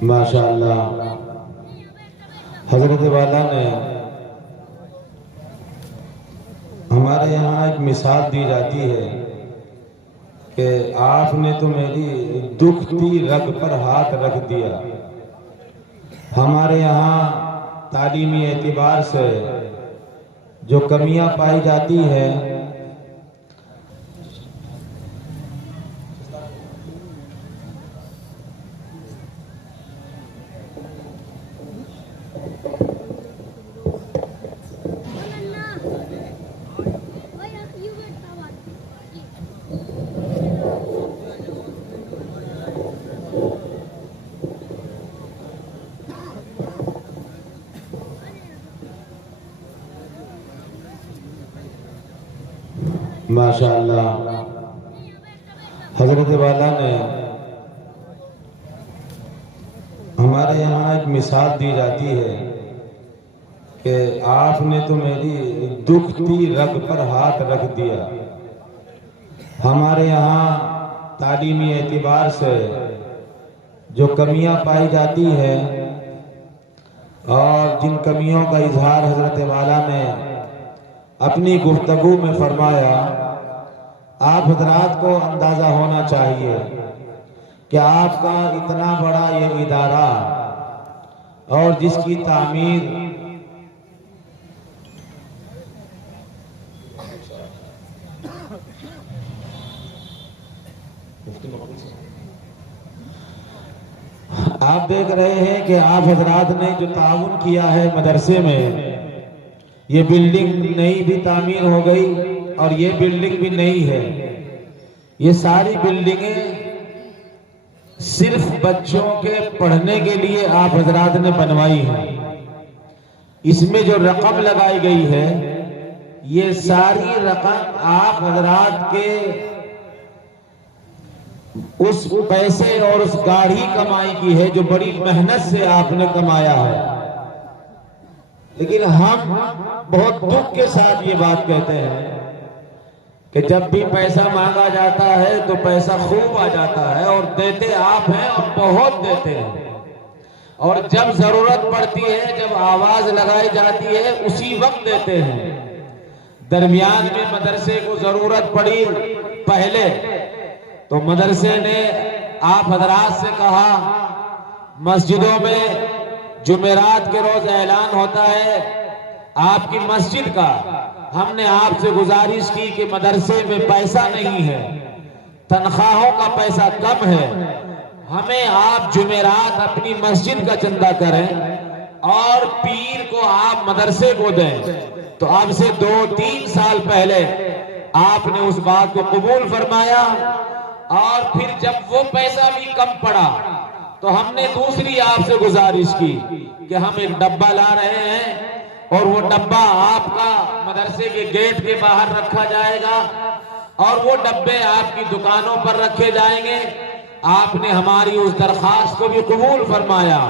माशाअल्लाह हजरत वाला ने हमारे यहाँ एक मिसाल दी जाती है कि आपने तो मेरी दुखती रग पर हाथ रख दिया। हमारे यहाँ तालीमी एतबार से जो कमियां पाई जाती है माशाअल्लाह हजरत वाला ने हमारे यहाँ एक मिसाल दी जाती है कि आपने तो मेरी दुखती रग पर हाथ रख दिया। हमारे यहाँ तालीमी एतबार से जो कमियां पाई जाती है और जिन कमियों का इजहार हजरत वाला ने अपनी गुफ्तगू में फरमाया, आप हजरात को अंदाजा होना चाहिए कि आपका इतना बड़ा ये इदारा और जिसकी तामीर आप देख रहे हैं कि आप हजरात ने जो ताउन किया है मदरसे में, ये बिल्डिंग नई भी तामीर हो गई और ये बिल्डिंग भी नई है। ये सारी बिल्डिंगें सिर्फ बच्चों के पढ़ने के लिए आप हजरात ने बनवाई हैं। इसमें जो रकम लगाई गई है, ये सारी रकम आप हजरात के उस पैसे और उस गाढ़ी कमाई की है जो बड़ी मेहनत से आपने कमाया है। लेकिन हम बहुत दुख के साथ ये बात कहते हैं कि जब भी पैसा मांगा जाता है तो पैसा खूब आ जाता है और देते आप हैं और बहुत देते हैं, और जब जरूरत पड़ती है, जब आवाज लगाई जाती है, उसी वक्त देते हैं। दरमियान में मदरसे को जरूरत पड़ी पहले, तो मदरसे ने आप हजरात से कहा, मस्जिदों में जुमेरात के रोज ऐलान होता है आपकी मस्जिद का, हमने आपसे गुजारिश की कि मदरसे में पैसा नहीं है, तनख्वाहों का पैसा कम है, हमें आप जुमेरात अपनी मस्जिद का चंदा करें और पीर को आप मदरसे को दें। तो अब से 2-3 साल पहले आपने उस बात को कबूल फरमाया, और फिर जब वो पैसा भी कम पड़ा तो हमने दूसरी आपसे गुजारिश की कि हम एक डब्बा ला रहे हैं और वो डब्बा आपका मदरसे के गेट के बाहर रखा जाएगा और वो डब्बे आपकी दुकानों पर रखे जाएंगे। आपने हमारी उस दरखास्त को भी कबूल फरमाया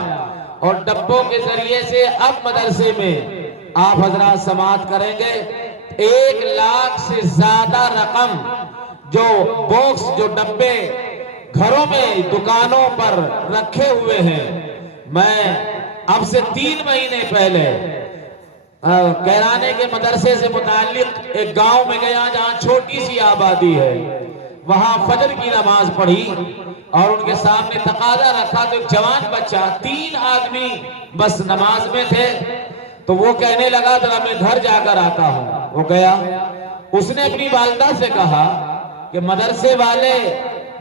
और डब्बों के जरिए से अब मदरसे में आप हजरात समाअत करेंगे। 1 लाख से ज्यादा रकम जो बॉक्स, जो डब्बे घरों में दुकानों पर रखे हुए हैं, मैं अब से 3 महीने पहले कैराने के मदरसे से मुताल्लिक एक गांव में गया जहां छोटी सी आबादी है। वहां फजर की नमाज पढ़ी और उनके सामने तकाजा रखा तो एक जवान बच्चा, 3 आदमी बस नमाज में थे, तो वो कहने लगा जरा मैं घर जाकर आता हूं। वो गया, उसने अपनी वालिदा से कहा कि मदरसे वाले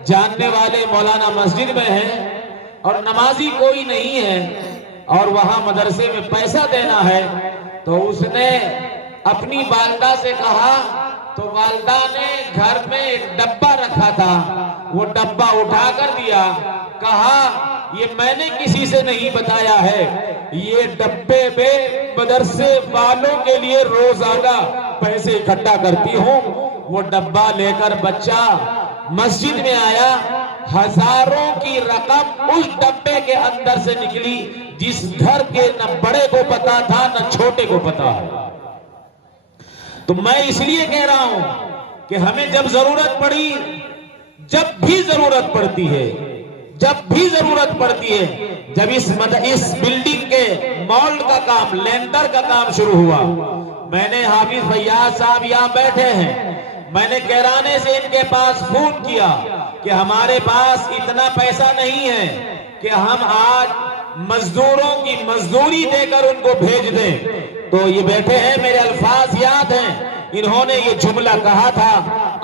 जानने वाले मौलाना मस्जिद में हैं और नमाजी कोई नहीं है और वहां मदरसे में पैसा देना है। तो उसने अपनी वालिदा से कहा, तो वालिदा ने घर में एक डब्बा रखा था, वो डब्बा उठा कर दिया, कहा ये मैंने किसी से नहीं बताया है, ये डब्बे में मदरसे वालों के लिए रोजाना पैसे इकट्ठा करती हूँ। वो डब्बा लेकर बच्चा मस्जिद में आया, हजारों की रकम उस डब्बे के अंदर से निकली, जिस घर के न बड़े को पता था न छोटे को पता है। तो मैं इसलिए कह रहा हूं कि हमें जब जरूरत पड़ी, जब भी जरूरत पड़ती है, जब भी जरूरत पड़ती है, जब इस बिल्डिंग के मॉल्ड का काम, लेंटर का काम शुरू हुआ, मैंने हाफिज फैयाज साहब यहाँ बैठे हैं, मैंने कैराने से इनके पास फोन किया कि हमारे पास इतना पैसा नहीं है कि हम आज मजदूरों की मजदूरी देकर उनको भेज दें। तो ये बैठे हैं, मेरे अल्फाज याद हैं, इन्होंने ये जुमला कहा था,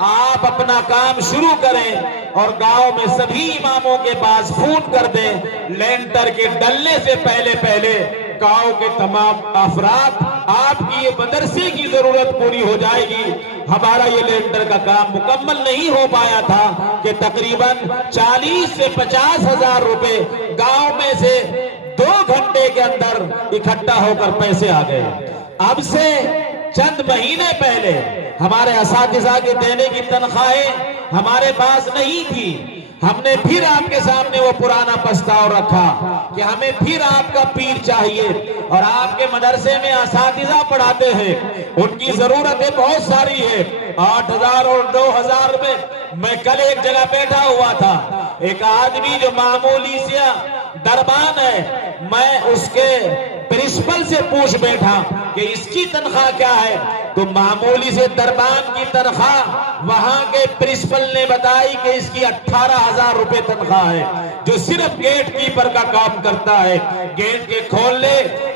आप अपना काम शुरू करें और गांव में सभी इमामों के पास फोन कर दें, लेंटर के डलने से पहले पहले गांव के तमाम अफराद, आपकी ये मदरसे की जरूरत पूरी हो जाएगी। हमारा ये लेंटर का काम मुकम्मल नहीं हो पाया था कि तकरीबन 40 से 50 हजार रुपए गांव में से 2 घंटे के अंदर इकट्ठा होकर पैसे आ गए। अब से चंद महीने पहले हमारे असातिज़ा के देने की तनख्वाहें हमारे पास नहीं थी। हमने फिर आपके सामने वो पुराना प्रस्ताव रखा कि हमें फिर आपका पीर चाहिए और आपके मदरसे में असातिज़ा पढ़ाते हैं, उनकी जरूरतें बहुत सारी है। 8,000 और 2,000 रुपए। मैं कल एक जगह बैठा हुआ था, एक आदमी जो मामूली से दरबान है, मैं उसके प्रिंसिपल से पूछ बैठा कि इसकी तनख्वाह क्या है, तो मामूली से दरबान की तनख्वाह वहां के प्रिंसिपल ने बताई कि इसकी 18,000 रुपए तनख्वाह है, जो सिर्फ गेट कीपर का काम करता है, गेट के खोलने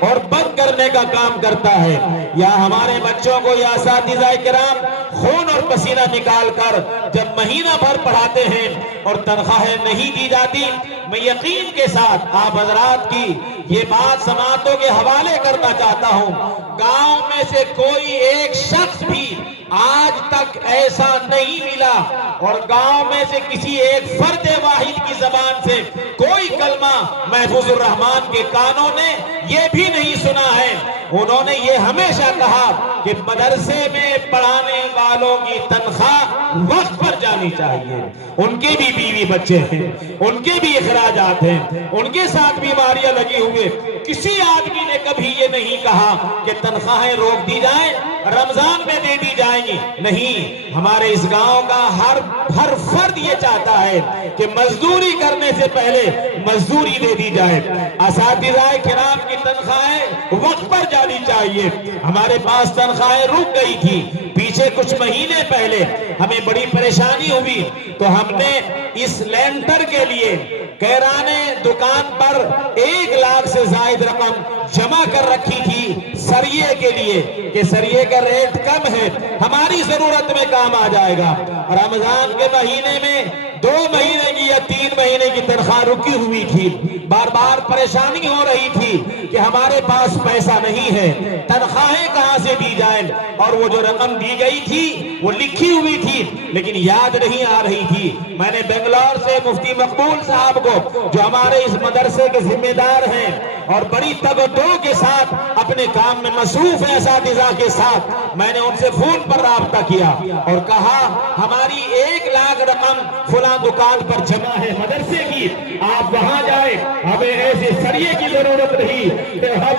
और बंद करने का काम करता है। या हमारे बच्चों को या असातिज़ा किराम खून और पसीना निकाल कर जब महीना भर पढ़ाते हैं और तनख्वाहें नहीं दी जाती, मैं यकीन के साथ आप हजरात की ये बात समातों के हवाले करना चाहता हूं, गांव में से कोई एक शख्स भी आज तक ऐसा नहीं मिला और गांव में से किसी एक फर्द वाहिद की जबान से कोई कलमा महफूजुर रहमान के कानों ने ये भी नहीं सुना है। उन्होंने ये हमेशा कहा कि मदरसे में पढ़ाने वालों की तनख्वाह वक्त पर जानी चाहिए। उनके भी बीवी बच्चे हैं, उनके भी अखराजात हैं, उनके साथ बीमारियां लगी हुई। किसी आदमी ने कभी ये नहीं कहा कि तनख्वाहें रोक दी जाए, रमजान में दे दी जाएंगी। नहीं, हमारे इस गांव का हर फर्द ये चाहता है कि मजदूरी करने से पहले मजदूरी दे दी जाए। असातिज़ा किराम की तनख्वाहें वक्त पर जानी चाहिए। हमारे पास तनख्वाहें रुक गई थी पीछे कुछ महीने पहले, हमें बड़ी परेशानी हुई तो हमने इस लेंटर के लिए कैराने दुकान पर 1 लाख से ज्यादा रकम जमा कर रखी थी सरिये के लिए कि सरिये का रेट कम है, हमारी जरूरत में काम आ जाएगा। रमजान के महीने में 2 महीने की या 3 महीने की तनख्वाह रुकी हुई थी, बार बार परेशानी हो रही थी कि हमारे पास पैसा नहीं है, तनख्वाहें कहां से दी जाए। और वो जो रकम दी गई थी वो लिखी हुई थी लेकिन याद नहीं आ रही थी। मैंने बेंगलोर से मुफ्ती मकबूल साहब को, जो हमारे इस मदरसे के जिम्मेदार हैं और बड़ी तवज्जो के साथ अपने काम में मसरूफ है असातिज़ा के साथ, मैंने उनसे फोन पर राब्ता किया और कहा हमारी 1 लाख रकम फुला दुकान पर जमा है मदरसे की, आप वहां जाए, हमें ऐसे सरिये की जरूरत नहीं कि हम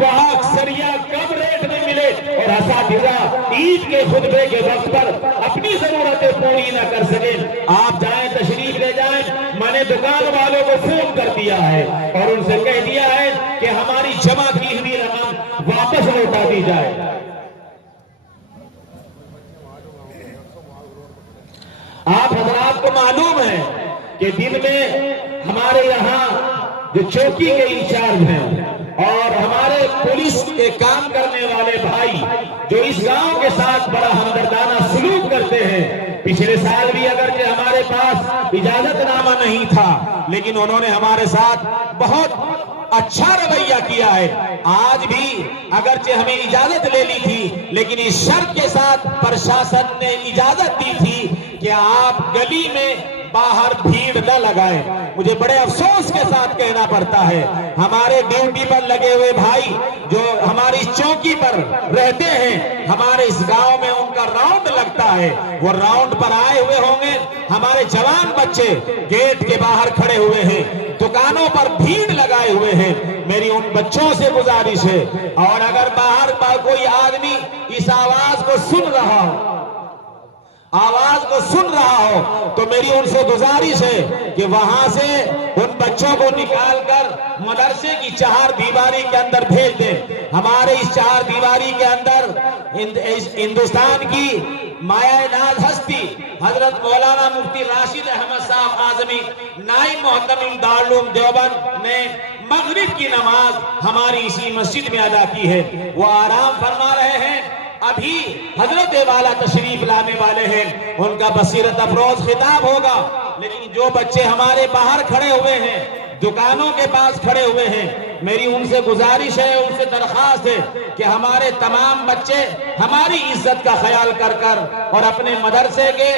वहां सरिया कम रेट में मिले और असातिज़ा ईद के खुतबे के वक्त पर अपनी जरूरतें पूरी न कर सके। आप जाएं, तशरीफ ले जाएं। मैंने दुकान वालों को फोन कर दिया है और उनसे कह दिया है कि हमारी जमा की हुई रकम वापस लौटा दी जाए। आप हजरात को मालूम है कि दिन में हमारे यहाँ जो चौकी के इंचार्ज हैं और हमारे पुलिस के काम करने वाले भाई जो इस गांव के साथ बड़ा हमदर्दाना सलूक करते हैं, पिछले साल भी अगरचे हमारे पास इजाजतनामा नहीं था लेकिन उन्होंने हमारे साथ बहुत अच्छा रवैया किया है। आज भी अगरचे हमें इजाजत ले ली थी लेकिन इस शर्त के साथ प्रशासन ने इजाजत दी थी कि आप गली में बाहर भीड़ न लगाएं। मुझे बड़े अफसोस के साथ कहना पड़ता है, हमारे ड्यूटी पर लगे हुए भाई जो हमारी चौकी पर रहते हैं, हमारे इस गांव में उनका राउंड लगता है, वो राउंड पर आए हुए होंगे, हमारे जवान बच्चे गेट के बाहर खड़े हुए हैं, दुकानों पर भीड़ लगाए हुए हैं। मेरी उन बच्चों से गुजारिश है और अगर बाहर कोई आदमी इस आवाज को सुन रहा हो तो मेरी उनसे गुजारिश है कि वहां से उन बच्चों को निकालकर मदरसे की चार दीवारी के अंदर भेज दें। हमारे इस चार दीवारी के अंदर हिंदुस्तान की माया नाज हस्ती हजरत मौलाना मुफ्ती राशिद अहमद साहब आजमी नाइब मोहतमिम दारुल देवबंद ने मगरिब की नमाज हमारी इसी मस्जिद में अदा की है। वो आराम फरमा रहे हैं, अभी हजरत वाला तशरीफ लाने वाले हैं, उनका बसीरत अफरोज खिताब होगा। लेकिन जो बच्चे हमारे बाहर खड़े हुए हैं, दुकानों के पास खड़े हुए हैं, मेरी उनसे गुजारिश है, उनसे दरखास्त है कि हमारे तमाम बच्चे हमारी इज्जत का ख्याल कर कर और अपने मदरसे के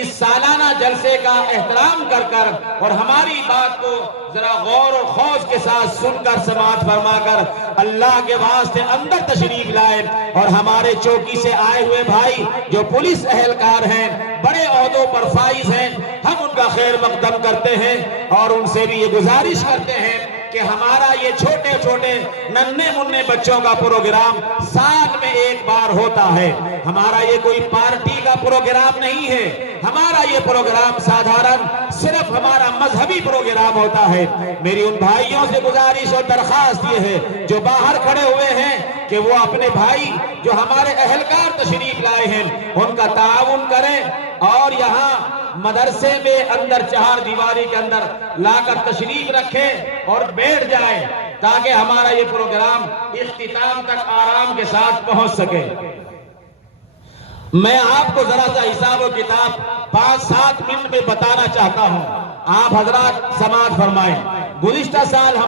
इस सालाना जलसे का एहतराम कर कर और हमारी बात को जरा गौर और खौफ के साथ सुनकर समाअत फरमाकर अल्लाह के वास्ते अंदर तशरीफ लाए। और हमारे चौकी से आए हुए भाई जो पुलिस अहलकार हैं, बड़े ओहदों पर फाइज हैं, हम उनका खैर मकदम करते हैं और उनसे भी ये गुजारिश करते हैं कि हमारा ये छोटे छोटे नन्हे मुन्ने बच्चों का प्रोग्राम साल में एक बार होता है। हमारा ये कोई पार्टी का प्रोग्राम नहीं है, हमारा ये प्रोग्राम साधारण सिर्फ हमारा मजहबी प्रोग्राम होता है। मेरी उन भाइयों से गुजारिश और दरखास्त ये है जो बाहर खड़े हुए हैं कि वो अपने भाई जो हमारे अहलकार तशरीफ लाए हैं उनका ताउन करें और यहाँ मदरसे में अंदर चार दीवारी के अंदर लाकर तशरीफ रखें और बैठ जाए ताकि हमारा ये प्रोग्राम इख्तिताम तक आराम के साथ पहुंच सके। मैं आपको जरा सा हिसाब और किताब 5-7 मिनट में बताना चाहता हूं, आप हजरात समाअत फरमाएं। गुज़िश्ता साल